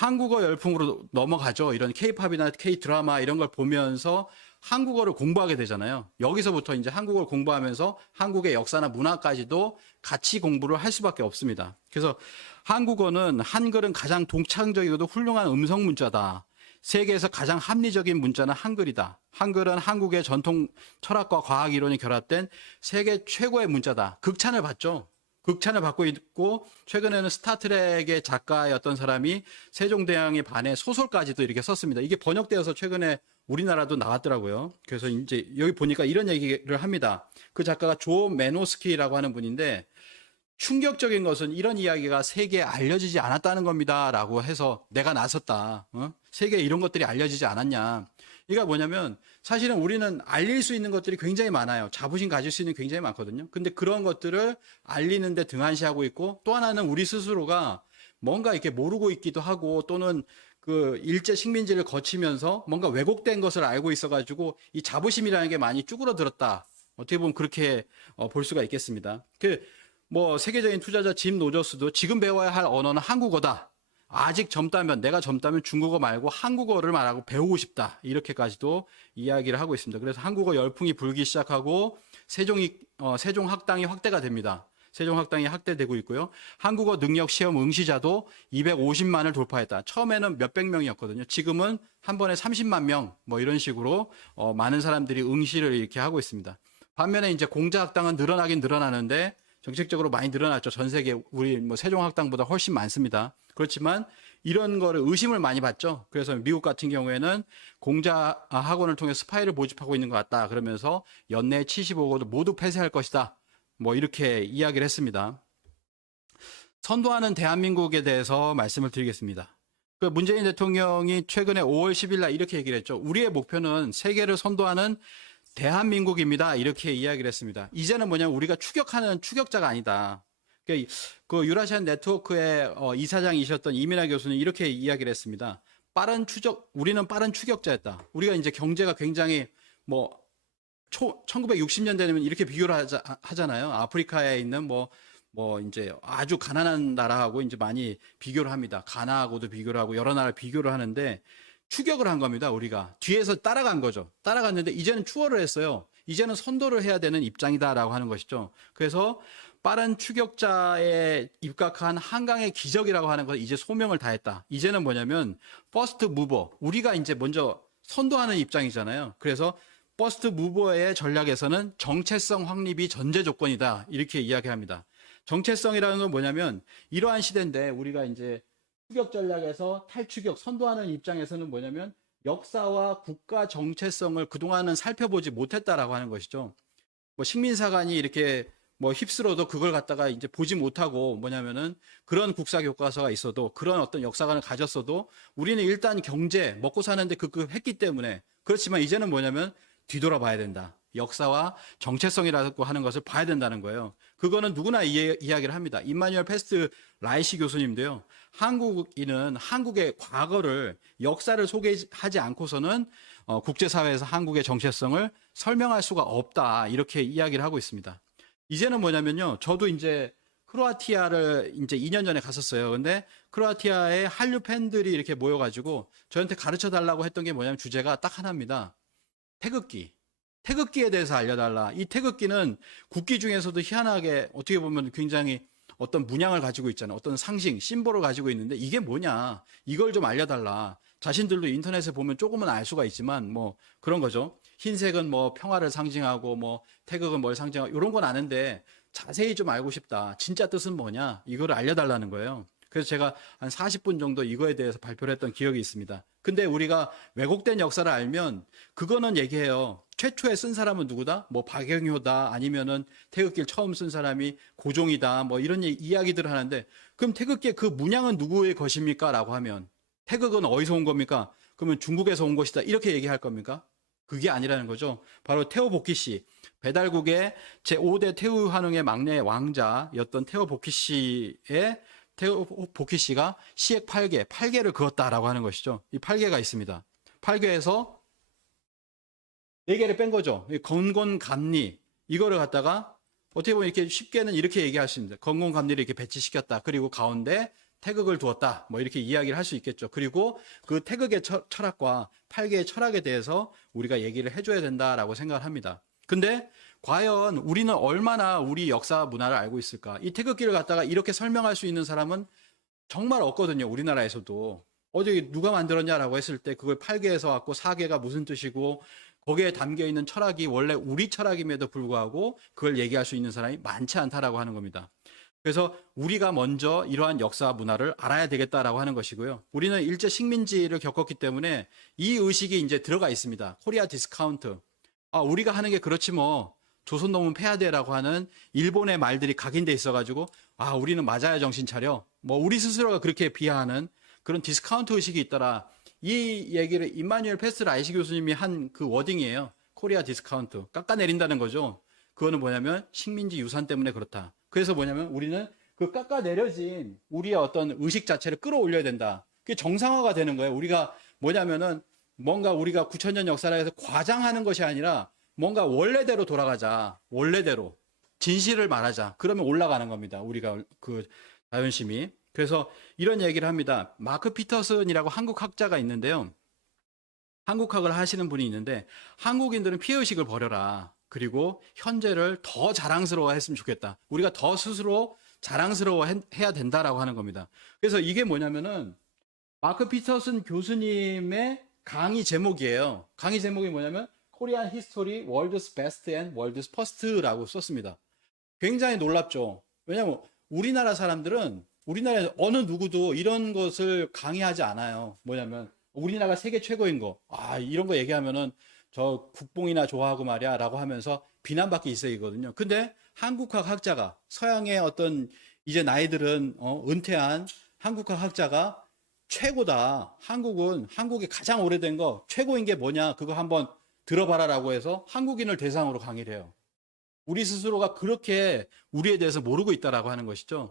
한국어 열풍으로 넘어가죠. 이런 K-팝이나 K-드라마 이런 걸 보면서 한국어를 공부하게 되잖아요. 여기서부터 이제 한국어를 공부하면서 한국의 역사나 문화까지도 같이 공부를 할 수밖에 없습니다. 그래서 한국어는 한글은 가장 독창적이고도 훌륭한 음성 문자다. 세계에서 가장 합리적인 문자는 한글이다. 한글은 한국의 전통 철학과 과학 이론이 결합된 세계 최고의 문자다. 극찬을 받죠. 극찬을 받고 있고 최근에는 스타트rek의 작가였던 사람이 세종대왕에 반해 소설까지도 이렇게 썼습니다. 이게 번역되어서 최근에 우리나라도 나왔더라고요. 그래서 이제 여기 보니까 이런 얘기를 합니다. 그 작가가 조 메노스키라고 하는 분인데 충격적인 것은 이런 이야기가 세계에 알려지지 않았다는 겁니다. 라고 해서 내가 나섰다. 세계에 이런 것들이 알려지지 않았냐. 이게 뭐냐면 사실은 우리는 알릴 수 있는 것들이 굉장히 많아요. 자부심 가질 수 있는 게 굉장히 많거든요. 근데 그런 것들을 알리는데 등한시하고 있고 또 하나는 우리 스스로가 뭔가 이렇게 모르고 있기도 하고 또는 그 일제 식민지를 거치면서 뭔가 왜곡된 것을 알고 있어가지고 이 자부심이라는 게 많이 쭈그러들었다. 어떻게 보면 그렇게 볼 수가 있겠습니다. 뭐 세계적인 투자자 짐 노저스도 지금 배워야 할 언어는 한국어다. 아직 젊다면 내가 젊다면 중국어 말고 한국어를 말하고 배우고 싶다. 이렇게까지도 이야기를 하고 있습니다. 그래서 한국어 열풍이 불기 시작하고 세종 학당이 확대가 됩니다. 세종 학당이 확대되고 있고요. 한국어 능력 시험 응시자도 250만을 돌파했다. 처음에는 몇백 명이었거든요. 지금은 한 번에 30만 명 뭐 이런 식으로 많은 사람들이 응시를 이렇게 하고 있습니다. 반면에 이제 공자 학당은 늘어나긴 늘어나는데 정책적으로 많이 늘어났죠. 전 세계 우리 뭐 세종학당보다 훨씬 많습니다. 그렇지만 이런 거를 의심을 많이 받죠. 그래서 미국 같은 경우에는 공자 학원을 통해 스파이를 모집하고 있는 것 같다. 그러면서 연내 75곳을 모두 폐쇄할 것이다. 뭐 이렇게 이야기를 했습니다. 선도하는 대한민국에 대해서 말씀을 드리겠습니다. 그 문재인 대통령이 최근에 5월 10일 날 이렇게 얘기를 했죠. 우리의 목표는 세계를 선도하는 대한민국입니다. 이렇게 이야기를 했습니다. 이제는 뭐냐면 우리가 추격하는 추격자가 아니다. 그 유라시안 네트워크의 이사장이셨던 이민하 교수는 이렇게 이야기를 했습니다. 우리는 빠른 추격자였다. 우리가 이제 경제가 굉장히 1960년대 되면 이렇게 비교를 하잖아요. 아프리카에 있는 이제 아주 가난한 나라하고 이제 많이 비교를 합니다. 가나하고도 비교를 하고 여러 나라 비교를 하는데 추격을 한 겁니다. 우리가 뒤에서 따라간 거죠. 따라갔는데 이제는 추월을 했어요. 이제는 선도를 해야 되는 입장이다라고 하는 것이죠. 그래서 빠른 추격자에 입각한 한강의 기적이라고 하는 것 이제 소명을 다했다. 이제는 뭐냐면 퍼스트 무버, 우리가 이제 먼저 선도하는 입장이잖아요. 그래서 퍼스트 무버의 전략에서는 정체성 확립이 전제 조건이다. 이렇게 이야기합니다. 정체성이라는 건 뭐냐면 이러한 시대인데 우리가 이제 추격 전략에서 탈추격 선도하는 입장에서는 뭐냐면 역사와 국가 정체성을 그동안은 살펴보지 못했다라고 하는 것이죠. 뭐 식민사관이 이렇게 휩쓸어도 그걸 갖다가 이제 보지 못하고 뭐냐면은 그런 국사 교과서가 있어도 그런 어떤 역사관을 가졌어도 우리는 일단 경제 먹고 사는데 했기 때문에 그렇지만 이제는 뭐냐면 뒤돌아봐야 된다. 역사와 정체성이라고 하는 것을 봐야 된다는 거예요. 그거는 누구나 이야기를 합니다. 임마누엘 패스트 라이시 교수님도요. 한국인은 한국의 과거를 역사를 소개하지 않고서는 국제사회에서 한국의 정체성을 설명할 수가 없다. 이렇게 이야기를 하고 있습니다. 이제는 뭐냐면요. 저도 이제 크로아티아를 이제 2년 전에 갔었어요. 근데 크로아티아의 한류 팬들이 이렇게 모여가지고 저한테 가르쳐 달라고 했던 게 뭐냐면 주제가 딱 하나입니다. 태극기. 태극기에 대해서 알려달라. 이 태극기는 국기 중에서도 희한하게 어떻게 보면 굉장히 어떤 문양을 가지고 있잖아요. 어떤 상징, 심볼을 가지고 있는데 이게 뭐냐. 이걸 좀 알려달라. 자신들도 인터넷에 보면 조금은 알 수가 있지만 그런 거죠. 흰색은 평화를 상징하고 태극은 뭘 상징하고 이런 건 아는데 자세히 좀 알고 싶다. 진짜 뜻은 뭐냐. 이거를 알려달라는 거예요. 그래서 제가 한 40분 정도 이거에 대해서 발표를 했던 기억이 있습니다. 근데 우리가 왜곡된 역사를 알면 그거는 얘기해요. 최초에 쓴 사람은 누구다? 박영효다. 아니면은 태극기를 처음 쓴 사람이 고종이다. 이런 이야기들을 하는데 그럼 태극기의 그 문양은 누구의 것입니까? 라고 하면 태극은 어디서 온 겁니까? 그러면 중국에서 온 것이다. 이렇게 얘기할 겁니까? 그게 아니라는 거죠. 바로 태호복희 씨. 배달국의 제5대 태후한흥의 막내 왕자였던 태호복희 씨가 시액 8개를 그었다라고 하는 것이죠. 이 8개가 있습니다. 8개에서 4개를 뺀 거죠. 건곤감리. 이거를 갖다가 어떻게 보면 이렇게 쉽게는 이렇게 얘기할 수 있습니다. 건곤감리를 이렇게 배치시켰다. 그리고 가운데 태극을 두었다. 뭐 이렇게 이야기를 할 수 있겠죠. 그리고 그 태극의 철학과 팔개의 철학에 대해서 우리가 얘기를 해줘야 된다라고 생각을 합니다. 근데 과연 우리는 얼마나 우리 역사 문화를 알고 있을까? 이 태극기를 갖다가 이렇게 설명할 수 있는 사람은 정말 없거든요. 우리나라에서도. 어제 누가 만들었냐라고 했을 때 그걸 팔개에서 왔고 사개가 무슨 뜻이고 거기에 담겨 있는 철학이 원래 우리 철학임에도 불구하고 그걸 얘기할 수 있는 사람이 많지 않다라고 하는 겁니다. 그래서 우리가 먼저 이러한 역사 문화를 알아야 되겠다라고 하는 것이고요. 우리는 일제 식민지를 겪었기 때문에 이 의식이 이제 들어가 있습니다. 코리아 디스카운트. 우리가 하는 게 그렇지 뭐 조선 놈은 패야돼라고 하는 일본의 말들이 각인돼 있어가지고 우리는 맞아야 정신 차려. 뭐 우리 스스로가 그렇게 비하하는 그런 디스카운트 의식이 있더라. 이 얘기를 임마누엘 페스트 라이시 교수님이 한 그 워딩이에요. 코리아 디스카운트. 깎아내린다는 거죠. 그거는 뭐냐면 식민지 유산 때문에 그렇다. 그래서 뭐냐면 우리는 그 깎아내려진 우리의 어떤 의식 자체를 끌어올려야 된다. 그게 정상화가 되는 거예요. 우리가 뭐냐면은 뭔가 우리가 9,000년 역사라 해서 과장하는 것이 아니라 뭔가 원래대로 돌아가자. 원래대로. 진실을 말하자. 그러면 올라가는 겁니다. 우리가 그 자존심이. 그래서 이런 얘기를 합니다. 마크 피터슨이라고 한국 학자가 있는데요. 한국학을 하시는 분이 있는데 한국인들은 피해의식을 버려라. 그리고 현재를 더 자랑스러워 했으면 좋겠다. 우리가 더 스스로 자랑스러워 해야 된다라고 하는 겁니다. 그래서 이게 뭐냐면은 마크 피터슨 교수님의 강의 제목이에요. 강의 제목이 뭐냐면 Korean History World's Best and World's First라고 썼습니다. 굉장히 놀랍죠. 왜냐하면 우리나라 사람들은 우리나라에 어느 누구도 이런 것을 강의하지 않아요. 뭐냐면 우리나라가 세계 최고인 거. 이런 거 얘기하면은 저 국뽕이나 좋아하고 말이야 라고 하면서 비난받기 일쑤이거든요. 근데 한국학 학자가 서양의 어떤 이제 나이들은 은퇴한 한국학 학자가 최고다. 한국이 가장 오래된 거 최고인 게 뭐냐 그거 한번 들어봐라 라고 해서 한국인을 대상으로 강의를 해요. 우리 스스로가 그렇게 우리에 대해서 모르고 있다라고 하는 것이죠.